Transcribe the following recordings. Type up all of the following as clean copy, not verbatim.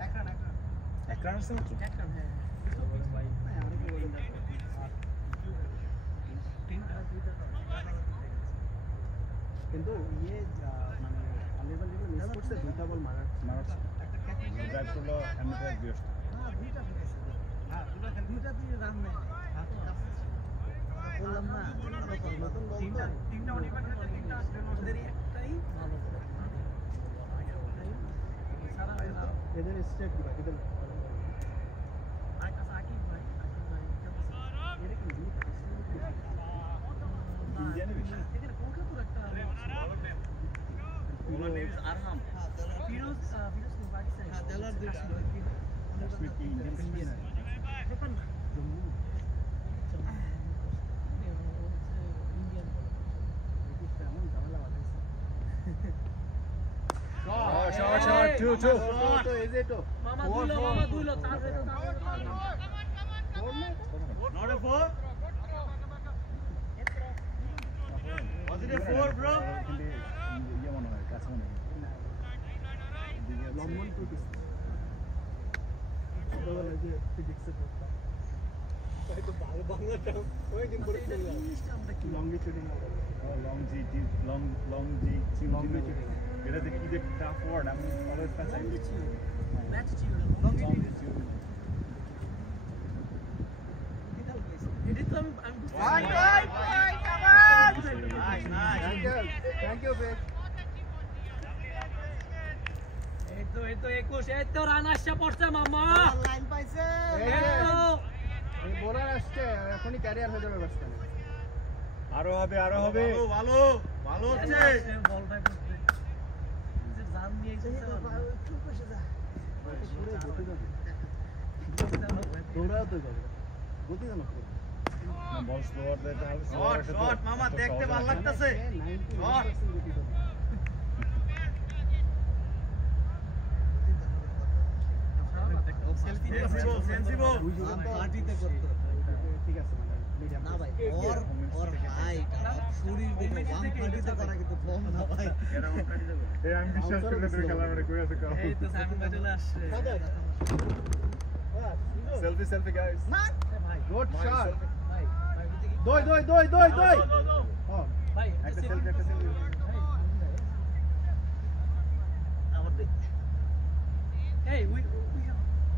একরান আছে নাকি? কিন্তু ইয়ে মানে অনেকবার যেগুলো মিস করছে দুইটা বল মারাচ্ছে ড্রাইভ করলো এমনিতে বিয়স বললাম না নতুন বল তিনটা এদের স্টেট দিবা এদের ইন্ডিয়ানে বেশি Shot, two. Mama dulo. Not a 4? Was it a 4, bro? ইয়ে মনে হয় কাছে মনে হয় লম্বন তো দিছে ছোটবেলায় যে ফিজিক্সে পড়তাম হয়তো বাংলাটা কয়েকদিন পরে পড়লাম লংজিটিউড এটা দেখি যে টাফ ওয়ার্ড আমি অলওয়েজ পাচ্ছি Thank you, babe. এই তো রান আসছে পড়ছে মামা লাইন পাইছে এই বোলার আসছে এখনই ক্যারিয়ার হয়ে যাবে ব্যাটসম্যান আরো হবে ভালো হচ্ছে বলটা করতে যে জান নিয়ে এসেছে একটু বসে যা দৌড়াও তো যাবে গতি জানো বল স্লোয়ার দেয় তাহলে শট মামা দেখতে ভালো লাগতেছে শট সেন্সিবল পার্টিতে করতে ঠিক আছে মানে মিডিয়াম না ভাই ওর হাইট আর শরীর দেখে ওয়ান পার্টিতে করা কিন্তু কম না ভাই এটা কোন পার্টিতে এই আমি বিশ্বাস করি না তুমি খেলা মানে কই আছে কাও এই তো সাইমন ভাই চলে আসছে সেলফি গাইস না ভাই গুড শট ভাই দই ভাই একটা সেলফি আমার দেখ Hey, we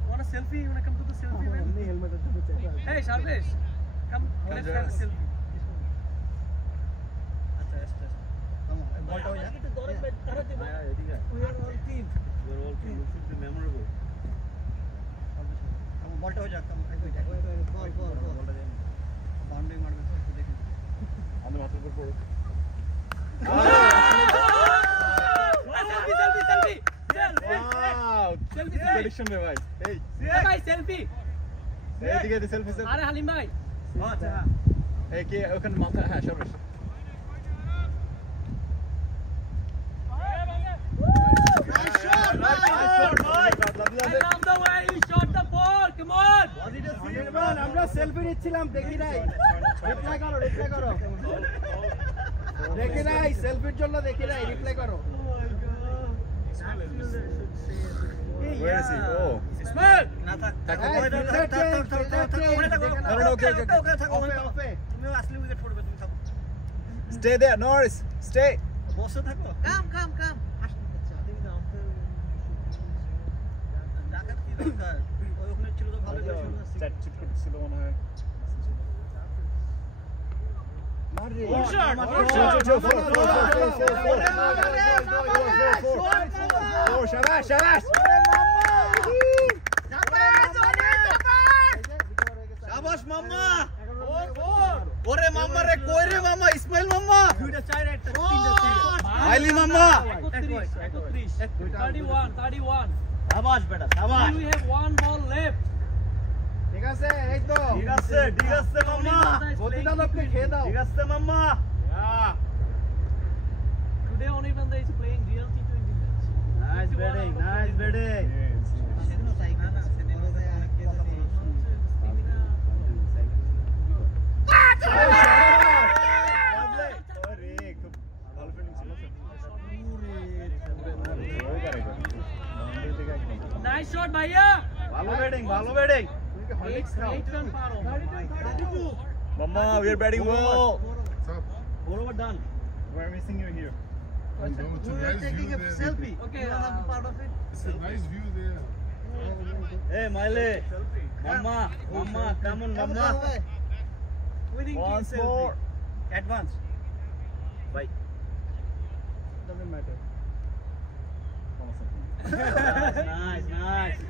want a selfie? You want to come to the selfie, man? नहीं हेलमेट तो चाहिए Hey, Sharpesh, come. Let's have a selfie. আচ্ছা আচ্ছা বলটা হয়ে যা হ্যাঁ এদিকে We are all team. You are all team should be memorable বলটা হয়ে যা বল বলটা দেন বাউন্ডারি মারবে তো দেখেন আমি মাথার উপর পড়ো ওয়াও প্রেডিকশন রে ভাই এই ভাই selfie. এইদিকে দে সেলফি আরে হালিম ভাই। আচ্ছা এই কি ওখানে মাথা হ্যাঁ সরবে I love the way you shot the ball. Come on. আমরা সেলফি নিচ্ছিলাম দেখি নাই রিপ্লাই করো দেখি নাই সেলফির জন্য দেখি নাই রিপ্লাই করো Where is he? Oh. Ismail. না থাক তুমি আসলে উইকেট পড়বে তুমি থাকো Stay there, Norris. Stay. বসে থাকো Come. ডাকাত কি দরকার ওই ওখানে ছিল তো ভালো করে চ্যাট চিট করতেছিল মনে হয় Good shot. Oh, shabash. শাবাশ মাম্মা ওরে মাম্মা রে কই রে মাম্মা ইসমাইল মাম্মা দুইটা চার একটা তিনটা ছিল আইলি মাম্মা 31 শাবাশ বেটা শাবাশ we have one ball left ঠিক আছে এই তো ঠিক আছে মাম্মা গতিটা লোককে খেয়ে দাও ঠিক আছে মাম্মা today only banda is playing real T20 match nice batting সেদিনও তাই না সেদিনও কে জানি Nice shot, Bhaiya. ভালো ব্যাটিং ভালো ব্যাটিং 8 run par. Oh my God. Mama, we are batting well. Four over done. We're missing you here. It's a We are nice taking view a there. selfie. Okay, You wanna be part of it? It's a nice view there. Hey Maile, Mama, Mama, come on Come Mama. away. Winning team Once selfie. more. Advance. Bye. Doesn't matter. Nice, nice.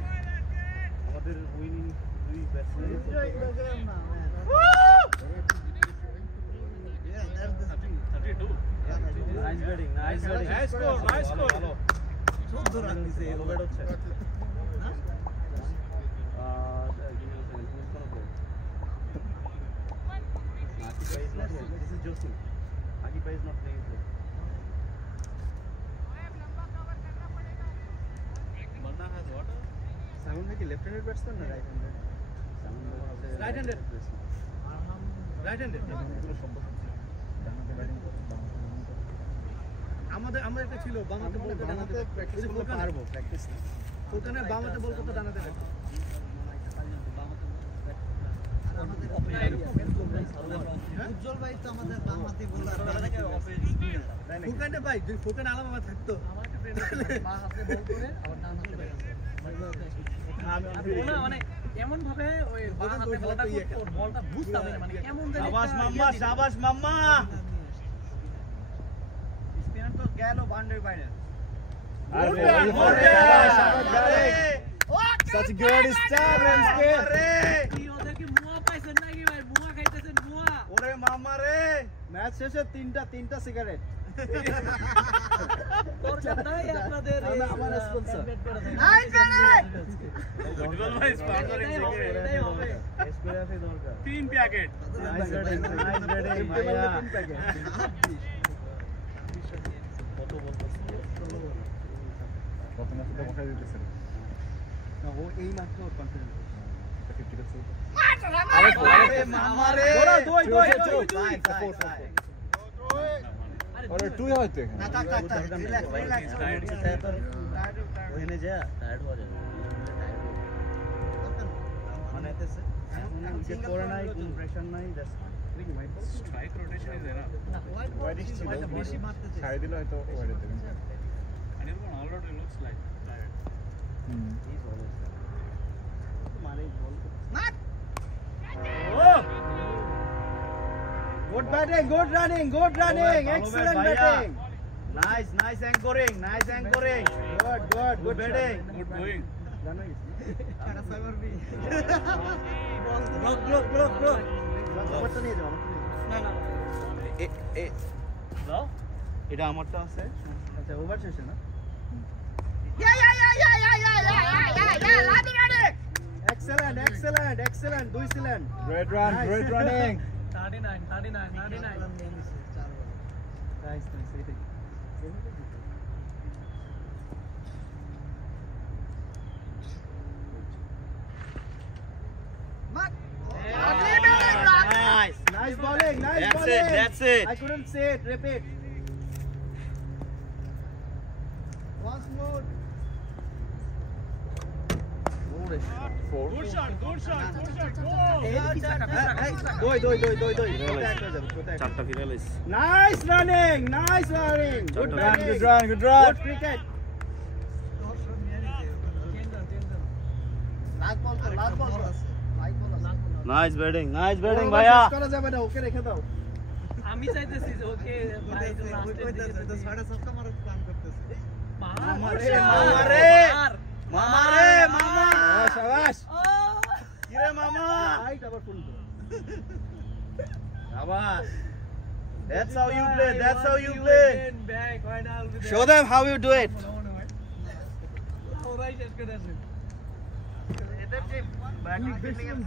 আমাদের উইনিং দুই batsman Enjoy the game now, man. Yeah, that's the thing. 32. Nice batting nice batting Nice score, nice score. ভালো 14 run দিছে এই ওভার হচ্ছে না? This is Josie. Akipa is not playing today. Salman bhai ki left-handed batsman na right-handed? Right-handed. Right-handed. আমাদের আমরা একটা ছিল বামাতে বল করতে ডানাতে প্র্যাকটিস করতে পারবো, প্র্যাকটিস না। ওখানে বামাতে বল করতে ডানাতে রাখো উজ্জ্বল ভাই তো আমাদের বামহাতি বোলার ফুকানে ভাই যদি ফুকানে আলাদা থাকতো আমার একটা ফ্রেন্ড বা হাতে বল করে আবার ডান হাতে ব্যাট মানে এমন ভাবে ওই বা হাতে বলটা করতে ওর বলটা বুঝতাম না মানে কেমন জানি শাবাশ মাম্মা শাবাশ মাম্মা স্পিনার তো গেল বাউন্ডারি বাইরে Such a good start, Ramsky. কি ওদেরকে মুয়া পাইছেন নাকি ভাই মুয়া খাইতেছেন মুয়া ওরে মাম্মা রে ম্যাচ শেষে তিনটা সিগারেট। তোর সাথেই আপনাদের আমার স্পন্সর। উজ্জ্বল ভাই স্পন্সরিং এটাই হবে এসপিআরএফ দরকার। 3 packet nice batting, nice batting ভাইয়া। কত বলতেছে কত ম্যাচ তো বসাই দিতেছে না, ও এই মাত্র কনফিডেন্স 50% আরে মাম্মা রে দুই আরে আরে টুই হইতে না থাক রিল্যাক্স ওখানে যা টায়ার্ড হয়ে যাবে মানে এতেছে উইকেট পড়ে নাই কোনো প্রেশার নাই just strike rotation is enough widish ছিল বেশি মারতেছে ছাড়ে দিলে হয়তো ওয়াইডে দেবেন। anyone already looks like tired is always মানে বল good batting, good running, excellent batting. Nice anchoring good batting good going কাটা সাইবার বি ব্লক আমারটা নিয়ে যাও, না না দাও এটা আমারটা আছে আচ্ছা ওভার শেষে না। এক্সেলেন্ট, দুই ছিলেন। Great running. 39 নাইস, এইটাই। Nice bowling. That's it. I couldn't say it. Repeat. Once more. good shot goal দুই। চারটা ফিরালিস Nice running. Good batting. Good run. Good cricket. Last বল আছে নাইস ব্যাটিং ভাইয়া শেষ করা যাবে না, ওকে রেখে দাও। আমি চাইতেছি যে ওকে ভাই তো ছয়টা ছক্কা মারার প্ল্যান করতেছে মামা শাবাশ। কিরে মামা Right, আবার ফুল। আবার that's how you play back right now with show them how you do it alright শেষ করে আসেন এদের যে ব্যাটিং ফিল্ডিং এর